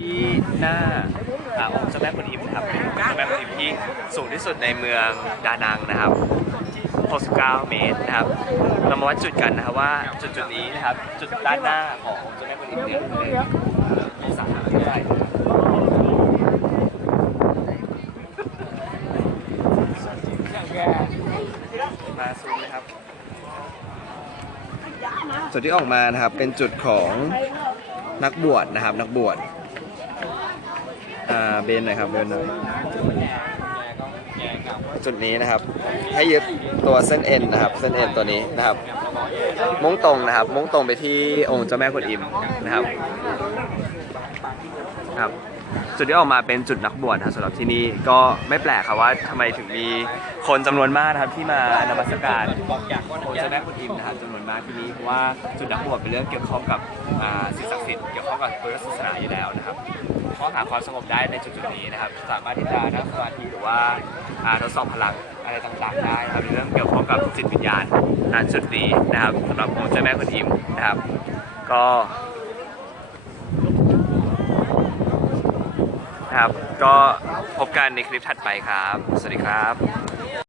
ที่หน้าอาองค์เจ้าแม่กวนอิมครับเป็นองค์เจ้าแม่กวนอิมที่สูงที่สุดในเมืองดานังนะครับ69 เมตรนะครับ เรามาวัดจุดกันนะครับว่าจุดจุดนี้นะครับ จุดด้านหน้าขององค์เจ้าแม่กวนอิมเนี่ยเป็นองศาเท่าไหร่มาซูมนะครับจุดที่ออกมานะครับเป็นจุดของนักบวชนะครับนักบวช อ่าเบนหน่อยครับเบนหน่อยจุดนี้นะครับ ให้ยึดตัวเส้นเอ็นนะครับ เส้นเอ็นตัวนี้นะครับ มุ่งตรงนะครับ มุ่งตรงไปที่องค์เจ้าแม่กวนอิมนะครับครับจุดที่ออกมาเป็นจุดนักบวชนะครับสำหรับที่นี่ก็ไม่แปลกครับว่าทำไมถึงมีคนจำนวนมากนะครับที่มานมัสการองค์เจ้าแม่กุนอิมนะครับจำนวนมากที่นี่เพราะว่าจุดนักบวชเป็นเรื่องเกี่ยวข้องกับสิ่งศักดิ์สิทธิ์เกี่ยวข้องกับพุทธศาสนาอยู่แล้วนะครับ ข้อหาความสงบได้ในจุดจุดๆนี้นะครับ สามารถที่จะนั่งสมาธิหรือว่าทดสอบพลังอะไรต่างๆได้นะครับเรื่องเกี่ยวข้องกับจิตวิญญาณณจุดนี้นะครับสำหรับองค์เจ้าแม่กุนอิมนะครับ ก็นะครับ ก็พบกันในคลิปถัดไปครับ สวัสดีครับ